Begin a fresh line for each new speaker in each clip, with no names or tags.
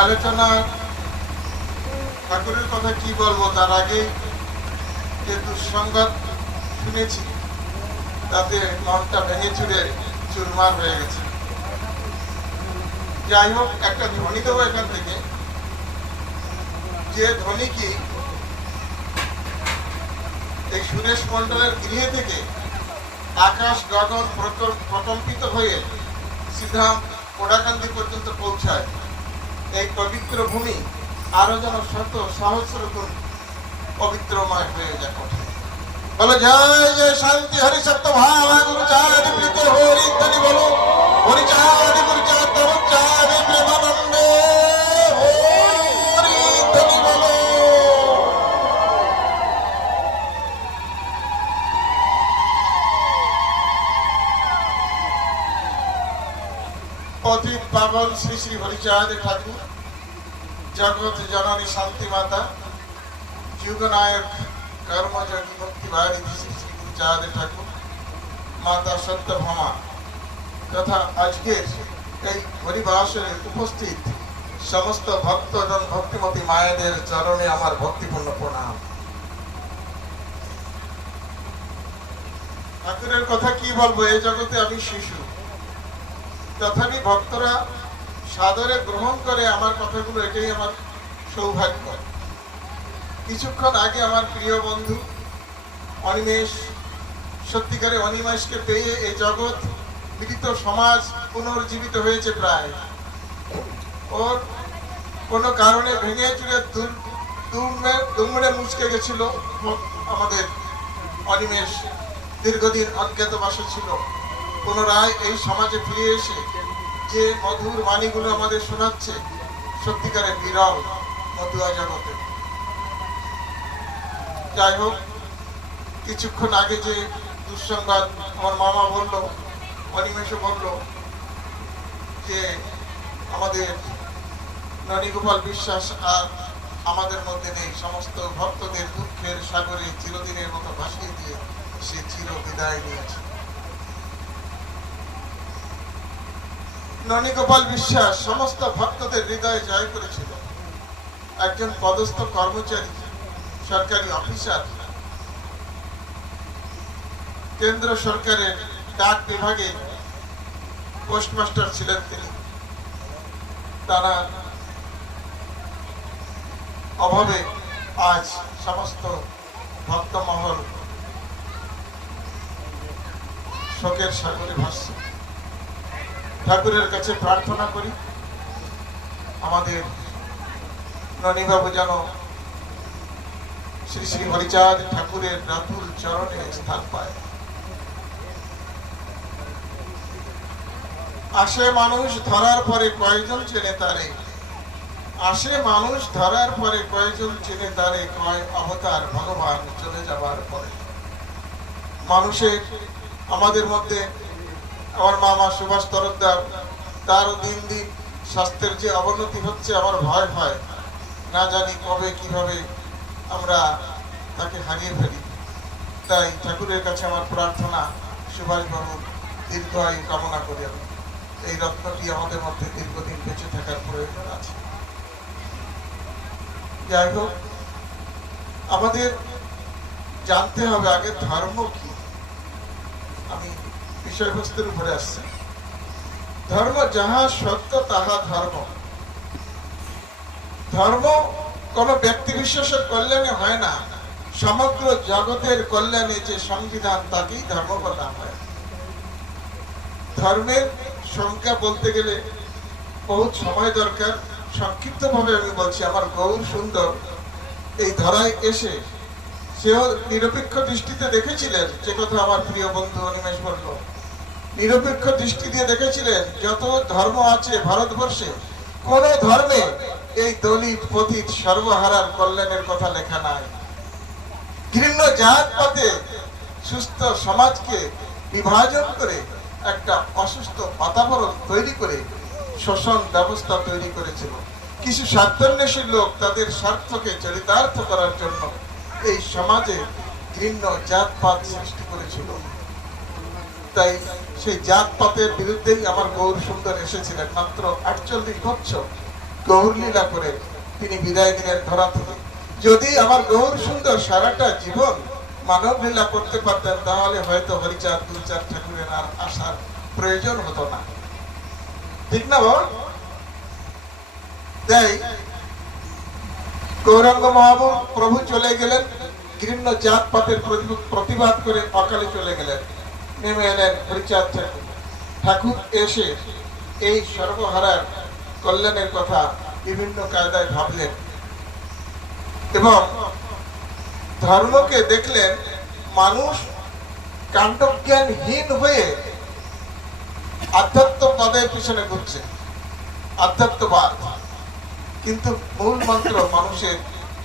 আলোচনা ঠাকুরের কথা কি বলব? তার আগে যে দুঃসংবাদ শুনেছি, তাতে মনটা ভেঙে চুরে চুরমার হয়ে গেছে। যাই হোক, একটা ধ্বনি দেবো এখান থেকে। যে ধ্বনি কি এই সুরেশ মন্ডলের গৃহে থেকে আকাশ গগন প্রকল- প্রকম্পিত হয়ে সিধা কোডাকান্দি পর্যন্ত পৌঁছায়। এই পবিত্র ভূমি আরও যেন শত সহস্র গুণ পবিত্রময় হয়ে যায় বলো, জয় জয়, শান্তি, হরি সত্য ভাব গুরু চাঁদ হরি তনি বলো হরি চাঁদ গুরু চাঁদ তব চাঁদ প্রেমানন্দে পাবন শ্রী শ্রী হরিচাঁদ ঠাকুর, জগৎ জননী শান্তি মাতা, যুগনায়ক কর্মযোগী মুক্তি ভারতী শ্রী শ্রী গুরুচাঁদ ঠাকুর, মাতা সত্যভামা। তথা আজকের এই হরিবাসরে উপস্থিত সমস্ত ভক্ত এবং ভক্তিমতী মায়েদের চরণে আমার ভক্তিপূর্ণ প্রণাম। ঠাকুরের কথা কি বলব? এই জগতে আমি শিশু। তথাপি ভক্তরা সাদরে গ্রহণ করে আমার কথাগুলো এটাই আমার সৌভাগ্য। কিছুক্ষণ আগে আমার প্রিয় বন্ধু অনিমেষ, সত্যিকারে অনিমেষকে পেয়ে এই জগৎ মিলিত সমাজ পুনর্জীবিত হয়েছে প্রায়। ওর কোনো কারণে ভেঙে চুরে দুমড়ে দুমড়ে মুচকে গেছিল আমাদের অনিমেষ। দীর্ঘদিন অজ্ঞাতবাসে ছিল। পুনরায় এই সমাজে ফিরে এসে যে মধুর বাণীগুলো আমাদের শোনাচ্ছে, সত্যিকারের বিরল মধুয়া জগতে। যাই হোক, কিছুক্ষণ আগে যে দুঃসংবাদ আমার মামা বলল অনিমেষও বলল যে আমাদের ননীগোপাল বিশ্বাস আর আমাদের মধ্যে নেই, সমস্ত ভক্তদের দুঃখের সাগরে চিরদিনের মতো ভাসিয়ে দিয়ে সে চির বিদায় নিয়েছে। ননীগোপাল বিশ্বাস সমস্ত ভক্তদের হৃদয়ে জয় করেছিল। একজন পদস্থ কর্মচারী, সরকারি অফিসার। কেন্দ্র সরকারের ডাক বিভাগে পোস্টমাস্টার ছিলেন তিনি। তারা অভাবে আজ সমস্ত ভক্তমহল শোকের সাগরে ভাসছে। ঠাকুরের কাছে প্রার্থনা করি। আমাদের ননীবাবু যেন শ্রী শ্রী হরিচাঁদ ঠাকুরের রাতুল চরণে স্থান পায়। আসে মানুষ ধরার পরে কয়জন চেনে তারে? আসে মানুষ ধরার পরে কয়জন চেনে তারে? কয় অবতার ভগবান চলে যাবার পরে। মানুষের, আমাদের মধ্যে আমার মামা সুভাষ তরফদার, তারও দিন দিন স্বাস্থ্যের যে অবনতি হচ্ছে, আমার ভয় হয়। না জানি কবে, কীভাবে আমরা তাকে হারিয়ে ফেলি। তাই ঠাকুরের কাছে আমার প্রার্থনা সুভাষ বাবুর দীর্ঘ আয়ু কামনা করি এই রত্নটি আমাদের মধ্যে দীর্ঘদিন বেঁচে থাকার প্রয়োজন আছে। যাই হোক, আমাদের জানতে হবে আগে ধর্ম কি। আমি বিষয়বস্তুর উপরে আসছি। ধর্ম যাহা সত্য, তাহা ধর্ম। ধর্ম কোন ব্যক্তি বিশেষের কল্যাণে হয় না। সমগ্র জগতের কল্যাণে যে সংবিধান, তাকেই ধর্ম বলা হয়। ধর্মের সংখ্যা বলতে গেলে বহুত সময় দরকার। সংক্ষিপ্ত ভাবে আমি বলছি, আমার গৌর সুন্দর এই ধরায় এসে সেও নিরপেক্ষ দৃষ্টিতে দেখেছিলেন যে কথা আমার প্রিয় বন্ধু অনিমেষ বলল। নিরপেক্ষ দৃষ্টি দিয়ে দেখেছিলেন যত ধর্ম আছে ভারতবর্ষে, কোন ধর্মে এই দলিত পতিত সর্বহারার কল্যাণের কথা লেখা নাই। ঘৃণ্য জাত পাতে সুস্থ সমাজকে বিভাজন করে একটা অসুস্থ বাতাবরণ তৈরি করে শোষণ ব্যবস্থা তৈরি করেছিল। কিছু স্বার্থান্বেষী লোক তাদের স্বার্থকে চরিতার্থ করার জন্য এই সমাজে ঘৃণ্য জাতপাত সৃষ্টি করেছিল। তাই সেই জাতপাতের বিরুদ্ধেই আমার গৌর সুন্দর এসেছিলেন মাত্র আটচল্লিশ বছর গৌর লীলা করে তিনি বিদায় দিলেন ধরা থেকে। যদি আমার গৌর সুন্দর সারাটা জীবন মানব লীলা করতে পারতেন, তাহলে হয়তো হরিচাঁদ দুলচাঁদ ঠাকুরের আর আসার প্রয়োজন হতো না। ঠিক না বল তাই গৌরাঙ্গ মহাবু প্রভু চলে গেলেন ঘৃণ্য জাত পাতের প্রতিবাদ করে অকালে চলে গেলেন। নেমে এলেন হরিচাঁদ ঠাকুর ঠাকুর এসে এই সর্বহারার কল্যাণের কথা বিভিন্ন কায়দায় ভাবলেন এবং ধর্মকে দেখলেন মানুষ কাণ্ডজ্ঞানহীন হয়ে আধ্যাত্মবাদের পিছনে ঘুরছে, আধ্যাত্মবাদ। কিন্তু মূল মন্ত্র মানুষের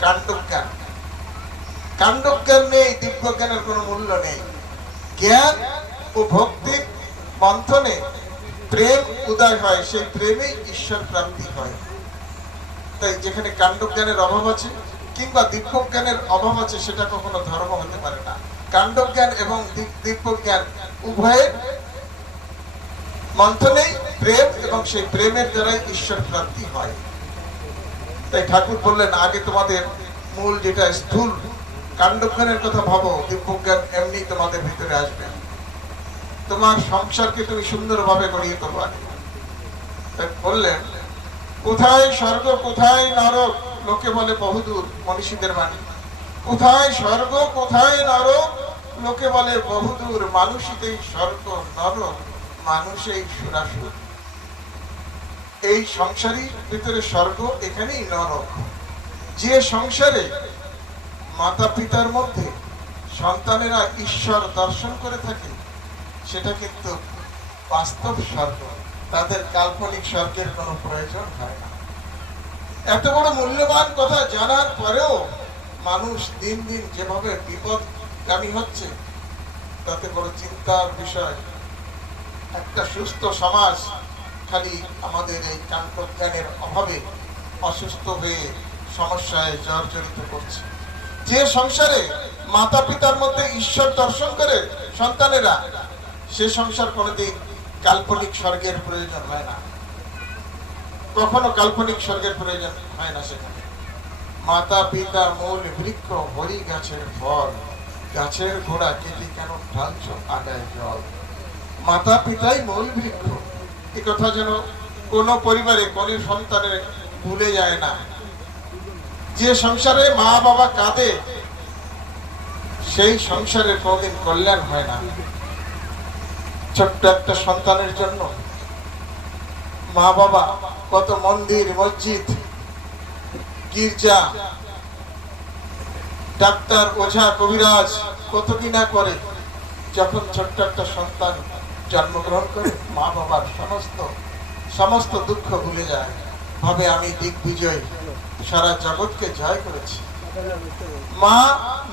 কাণ্ডজ্ঞান। কাণ্ডজ্ঞান নেই দিব্য জ্ঞানের কোনো মূল্য নেই। জ্ঞান ও ভক্তির মন্থনে প্রেম উদয় হয়, সেই প্রেমে ঈশ্বর প্রাপ্তি হয়। তাই যেখানে কাণ্ডজ্ঞানের অভাব আছে কিংবা দিব্য জ্ঞানের অভাব আছে, সেটা কখনো ধর্ম হতে পারে না। কাণ্ডজ্ঞান এবং দিব্য জ্ঞান উভয়ের মন্থনেই প্রেম এবং সেই প্রেমের দ্বারাই ঈশ্বর প্রাপ্তি হয়। তাই ঠাকুর বললেন, আগে তোমাদের মূল যেটা স্থূল কাণ্ডজ্ঞানের কথা ভাবো দিব্যজ্ঞান এমনি তোমাদের ভিতরে আসবে তোমার সংসারকে তুমি সুন্দরভাবে গড়িয়ে তোলো। আগে বললেন, কোথায় স্বর্গ, কোথায় নরক? লোকে বলে, বহুদূর, মনীষীদের বাণী। কোথায় স্বর্গ, কোথায় নরক? লোকে বলে, বহুদূর মানুষই স্বর্গ, নরক, মানুষেই সুরাসুর। এই সংসারীর ভিতরে স্বর্গ, এখানেই নরক। যে সংসারে মাতা পিতার মধ্যে সন্তানেরা ঈশ্বর দর্শন করে থাকে সেটা কিন্তু বাস্তব স্বর্গ। তাদের কাল্পনিক স্বর্গের কোনো প্রয়োজন হয় না। এত বড় মূল্যবান কথা জানার পরেও মানুষ দিন দিন যেভাবে বিপদগামী হচ্ছে, তাতে বড় চিন্তার বিষয়। একটা সুস্থ সমাজ খালি আমাদের এই কান্তজ্ঞানের অভাবে অসুস্থ হয়ে সমস্যায় জর্জরিত করছে। যে সংসারে মাতা পিতার মধ্যে ঈশ্বর দর্শন করে সন্তানেরা সে সংসার কোনোদিন কাল্পনিক স্বর্গের প্রয়োজন হয় না। কখনো কাল্পনিক স্বর্গের প্রয়োজন হয় না সেখানে। মাতা, পিতা, মূল, বৃক্ষ, হরি, গাছের ফল। গাছের ঘোড়া কেটে কেন ঢালছ আগায় জল? মাতা, পিতাই মূল বৃক্ষ। এ কথা যেন কোন পরিবারে, কোন সন্তানের ভুলে যায় না। যে সংসারে মা, বাবা কাঁদে, সেই সংসারের কোনদিন কল্যাণ হয় না। ছোট্ট একটা সন্তানের জন্য। মা বাবা কত মন্দির, মসজিদ, গির্জা, ডাক্তার, ওঝা, কবিরাজ, কত কি না করে যখন ছোট্ট একটা সন্তান জন্মগ্রহণ করে মা বাবার সমস্ত সমস্ত দুঃখ ভুলে যায়। ভাবে আমি দিগ্বিজয়, সারা জগৎকে জয় করেছি। মা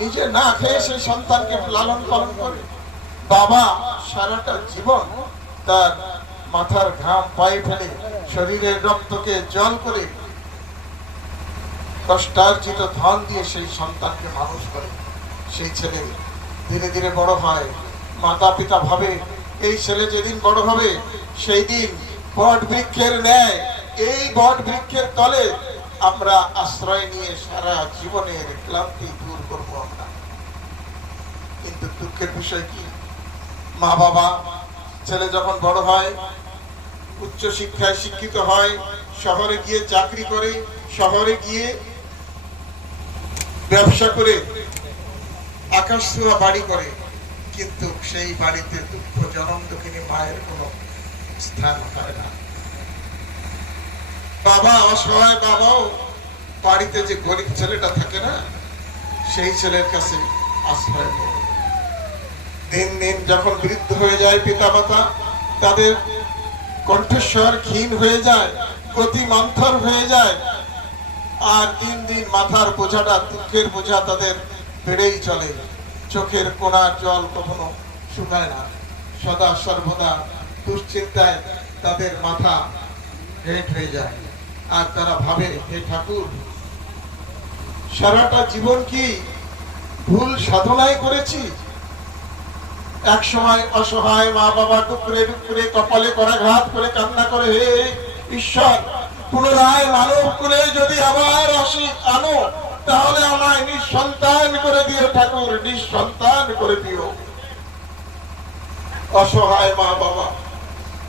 নিজে না খেয়ে সেই সন্তানকে লালন পালন করে। বাবা সারাটা জীবন তার মাথার ঘাম পায়ে ফেলে শরীরের রক্তকে জল করে কষ্টার্জিত ধন দিয়ে সেই সন্তানকে মানুষ করে। সেই ছেলে ধীরে ধীরে বড় হয়। মাতা পিতা ভাবে, এই ছেলে যেদিন বড় হবে সেই দিন বট বৃক্ষের ন্যায়, এই বট বৃক্ষের তলে আমরা আশ্রয় নিয়ে সারা জীবনের ক্লান্তি দূর করব আমরা। কিন্তু দুঃখের বিষয় কি? মা বাবা, ছেলে যখন বড় হয়, উচ্চ শিক্ষায় শিক্ষিত হয়, শহরে গিয়ে চাকরি করে, শহরে গিয়ে ব্যবসা করে, আকাশ ছোঁয়া বাড়ি করে, কিন্তু সেই বাড়িতে দুঃখ জনম দুঃখিনী মায়ের কোনো স্থান হয় না। বাবা অসহায় বাবাও বাড়িতে যে গরিব ছেলেটা থাকে না, সেই ছেলের কাছে আশ্রয় নেয়। দিন দিন যখন বৃদ্ধ হয়ে যায় পিতা মাতা তাদের কণ্ঠস্বর ক্ষীণ হয়ে যায় প্রতি মন্থর হয়ে যায়, আর দিন দিন মাথার বোঝাটা, দুঃখের বোঝা তাদের বেড়েই চলে। চোখের কোনার জল কখনো শুকায় না। সদা সর্বদা দুশ্চিন্তায় তাদের মাথা হেট হয়ে যায়। আর তারা ভাবে, হে ঠাকুর, সারাটা জীবন কি ভুল সাধনায় করেছি? এক সময় অসহায় মা বাবা টুকরে টুকরে কপালে করা ঘাত করে কান্না করে, হে ঈশ্বর, পুনরায় মানব কুলে যদি আবার আসি, আনো, তাহলে আমায় নিঃসন্তান করে দিও ঠাকুর, নিঃসন্তান করে দিও। অসহায় মা বাবা,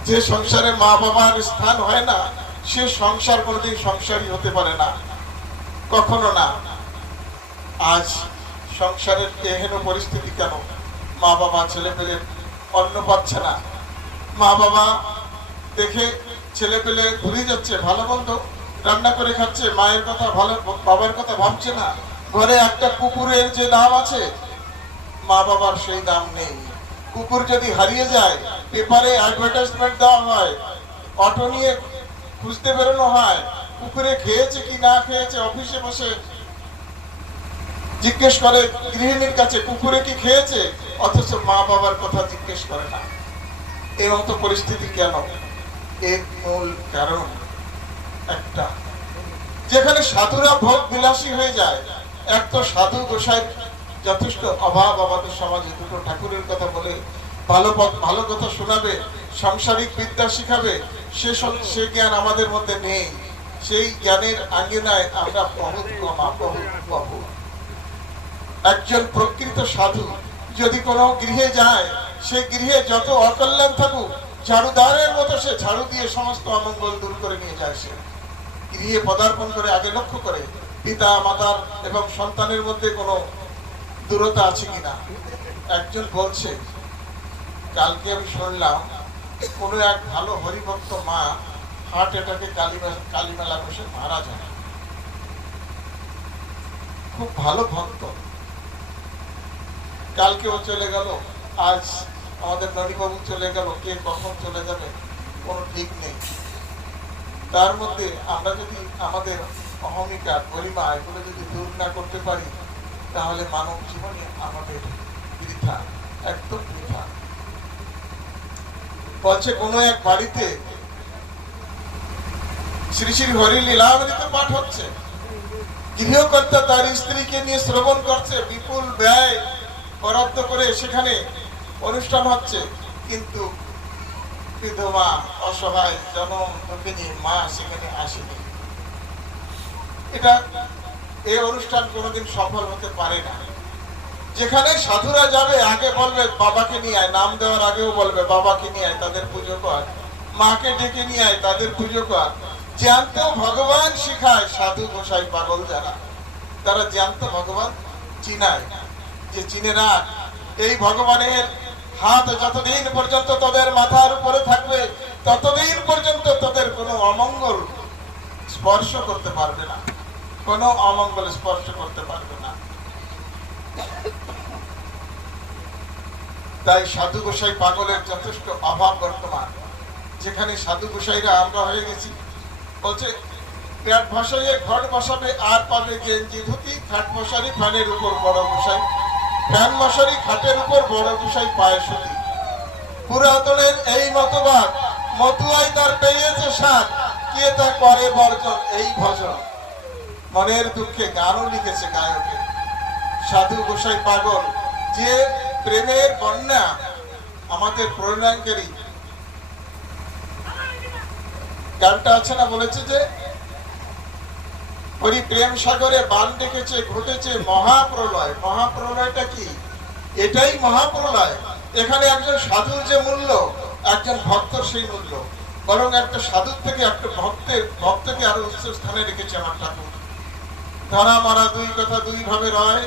যে সংসারে মা বাবার স্থান হয় না, সে সংসার কোনোদিন সংসারই হতে পারে না। কখনো না। আজ সংসারের এহেন পরিস্থিতি কেন? মা বাবা ছেলে পেলে অন্ন পাচ্ছে না। মা বাবা দেখে ছেলে পেলে ঘুরে যাচ্ছে, ভালো মন্দ রান্না করে খাচ্ছে, মায়ের কথা ভালো, বাবার কথা ভাবছে না। ঘরে একটা কুকুরের যে দাম আছে মা বাবার সেই দাম নেই। কুকুর যদি হারিয়ে যায়, পেপারে অ্যাডভার্টাইজমেন্ট দেওয়া হয় অটো নিয়ে খুঁজতে বেরোনো হয়, কুকুরে খেয়েছে কি না খেয়েছে, অফিসে বসে জিজ্ঞেস করে গৃহিণীর কাছে, কুকুরে কি খেয়েছে? অথচ মা বাবার কথা জিজ্ঞেস করে না। এই মতো পরিস্থিতি কেন? এর মূল কারণ একটা। যেখানে সাধুরা ভোগ বিলাসী হয়ে যায়, এক তো সাধু গোসাই যথেষ্ট অভাব আমাদের সমাজে। দুটো ঠাকুরের কথা বলে ভালো পথ, ভালো কথা শোনাবে, সাংসারিক বিদ্যা শিখাবে, সে সে জ্ঞান আমাদের মধ্যে নেই। সেই জ্ঞানের আঙ্গিনায় আমরা বহুত কমা, বহুত বহুত একজন প্রকৃত সাধু যদি কোনো গৃহে যায় সেই গৃহে যত অকল্যাণ থাকুক, ঝাড়ুদারের মতো সে ঝাড়ু দিয়ে সমস্ত অমঙ্গল দূর করে নিয়ে যায় সে। গৃহে পদার্পণ করে আগে লক্ষ্য করে, পিতা, মাতার এবং সন্তানের মধ্যে কোনো দূরতা আছে কিনা। একজন বলছে, কালকে আমি শুনলাম, কোনো এক ভালো হরিভক্ত মা হার্ট অ্যাটাকে কালী কালীমেলা বসে মারা যায়। খুব ভালো ভক্ত। কালকে ও চলে গেল, আজ আমাদের ননীবাবু চলে গেল, কে কখন চলে যাবে, কোনো ঠিক নেই। তার মধ্যে আমরা যদি আমাদের অহমিকা, গরিমা এগুলো যদি দূর না করতে পারি, তাহলে মানব জীবনে আমাদের বৃথা, একদম বৃথা। বলছে, কোনো এক বাড়িতে শ্রী শ্রী হরি লীলামৃত পাঠ হচ্ছে। গৃহকর্তা তার স্ত্রীকে নিয়ে শ্রবণ করছে, বিপুল ব্যয়। বরাদ্দ করে সেখানে অনুষ্ঠান হচ্ছে। কিন্তু বিধবা, অসহায়, জনম মা সেখানে আসেনি। এটা এই অনুষ্ঠান কোনোদিন সফল হতে পারে না। যেখানে সাধুরা যাবে, আগে বলবে, বাবাকে নিয়ে আয়। নাম দেওয়ার আগেও বলবে, বাবাকে নিয়ে আয়, তাদের পুজো কর। মাকে ডেকে নিয়ে আয়, তাদের পুজো কর। জ্যান্ত ভগবান শিখায় সাধু গোসাই পাগল যারা। তারা জ্যান্ত ভগবান চিনায়। যে চিনে এই ভগবানের হাত যতদিন পর্যন্ত তোদের মাথার উপরে থাকবে, ততদিন পর্যন্ত তোদের কোনো অমঙ্গল স্পর্শ করতে পারবে না। কোনো অমঙ্গল স্পর্শ করতে পারবে না। তাই সাধু গোসাই পাগলের যথেষ্ট অভাব বর্তমান। যেখানে সাধু গোসাইরা আমরা হয়ে গেছি। বলছে ঘট বসাবে, আর পাবে গেঞ্জি ধুতি খাট মশারি, ফ্যানের উপর বড় মশাই ফ্যান মশারি খাটের উপর বড় মশাই পায়ে সুতি। পুরাতনের এই মতবাদ, মতুয়াই তার পেয়েছে সাত কে তা করে বর্জন এই ভজন? মনের দুঃখে গানও লিখেছে গায়কে। সাধু গোসাই পাগল, যে প্রেমের বন্যা আমাদের প্রণয়নকারী। গানটা আছে না বলেছে যে ওই প্রেম সাগরে বান ডেকেছে, ঘটেছে মহাপ্রলয়। মহাপ্রলয়টা কি? এটাই মহাপ্রলয়। এখানে একজন সাধুর যে মূল্য, একজন ভক্তর সেই মূল্য। বরং একটা সাধুর থেকে একটা ভক্তের, ভক্তকে আরও উচ্চ স্থানে রেখেছে আমার ঠাকুর। ধরা মারা দুই কথা দুই ভাবে রয়।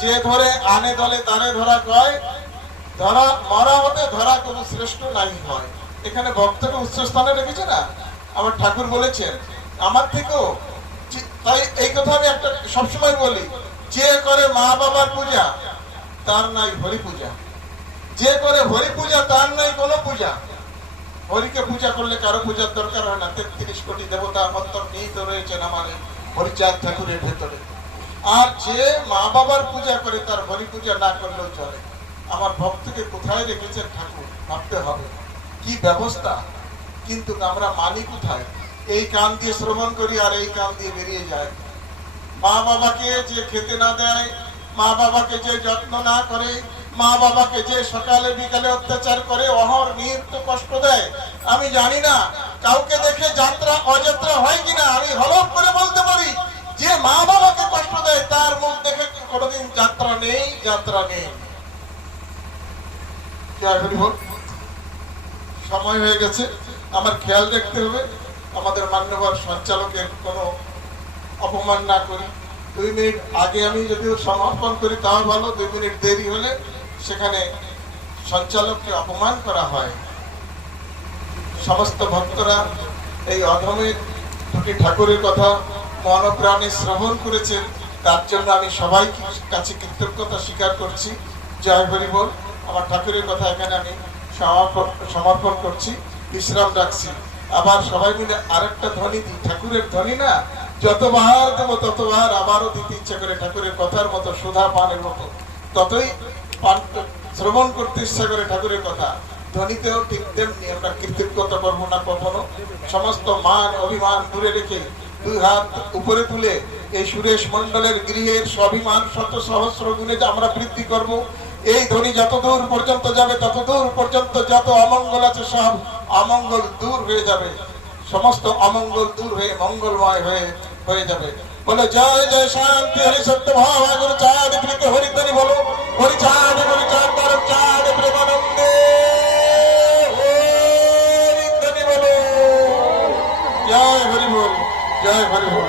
যে ধরে আনে দলে তারে ধরা কয়। ধরা মরা হতে ধরা কোনো শ্রেষ্ঠ নাই হয়। এখানে ভক্তকে উচ্চ স্থানে রেখেছে না? আমার ঠাকুর বলেছেন, আমার থেকেও তাই এই কথা আমি একটা সবসময় বলি, যে করে মা বাবার পূজা, তার নাই হরি পূজা। যে করে হরি পূজা, তার নাই কোনো পূজা। হরিকে পূজা করলে কারও পূজার দরকার হয় না। তেত্রিশ কোটি দেবতা মন্তর নিহিত রয়েছেন আমার হরিচাঁদ ঠাকুরের ভেতরে। আর যে মা বাবার পূজা করে, তার হরি পূজা না করলেও চলে। আমার ভক্তকে কোথায় রেখেছেন ঠাকুর? ভাবতে হবে। কি ব্যবস্থা? কিন্তু আমরা মানি কোথায়? এই কান দিয়ে শ্রবণ করি আর এই কান দিয়ে বেরিয়ে যায় মা বাবাকে যে খেতে না দেয়, মা বাবাকে যে যত্ন না করে, মা বাবাকে যে সকালে বিকালে অত্যাচার করে, অহর নিহিত কষ্ট দেয়, আমি জানি না কাউকে দেখে যাত্রা অযাত্রা হয় কিনা, আমি হলফ করে বলতে পারি, যে মা বাবাকে কষ্ট দেয়, তার মুখ দেখে কোনোদিন যাত্রা নেই যাত্রা নেই। সময় হয়ে গেছে, আমার খেয়াল রাখতে হবে। আমাদের মান্যবর সঞ্চালকের কোনো অপমান না করি। দুই মিনিট আগে আমি যদিও সমর্পণ করি, তাও ভালো। দুই মিনিট দেরি হলে সেখানে সঞ্চালককে অপমান করা হয়। সমস্ত ভক্তরা এই অধমের দুটি ঠাকুরের কথা মনপ্রাণে শ্রবণ করেছেন। তার জন্য আমি সবাই কাছে কৃতজ্ঞতা স্বীকার করছি। জয় হরি বল। আমার ঠাকুরের কথা এখানে আমি সমর্পণ করছি। বিশ্রাম রাখছি। আবার সবাই মিলে আরেকটা ধ্বনি দিই, ঠাকুরের ধ্বনি না? যতবার দেবো ততবার আবারও দিতে ইচ্ছা করে ঠাকুরের কথার মতো, সুধা পানের মতো। ততই পান শ্রবণ করতে ইচ্ছা করে ঠাকুরের কথা। ধ্বনিতেও ঠিক তেমনি আমরা কৃতজ্ঞতা করব না কখনো। সমস্ত মান, অভিমান দূরে রেখে দুই হাত উপরে তুলে এই সুরেশ মন্ডলের গৃহের স্বাভিমান শত সহস্র গুণে আমরা বৃদ্ধি করব, এই ধ্বনি যত দূর পর্যন্ত যাবে তত দূর পর্যন্ত যত অমঙ্গল আছে সব অমঙ্গল দূর হয়ে যাবে। সমস্ত অমঙ্গল দূর হয়ে, মঙ্গলময় হয়ে হয়ে যাবে। বলো, জয় জয়, শান্তি, হরি সত্য ভাবুর চাঁদ প্রীতি হরি তরি বলো। হরি চাঁদ হরি চাঁদ তার চাঁদ, প্রেমানন্দে। হরিতনি বলো। জয় হরি বল, জয় হরি বল।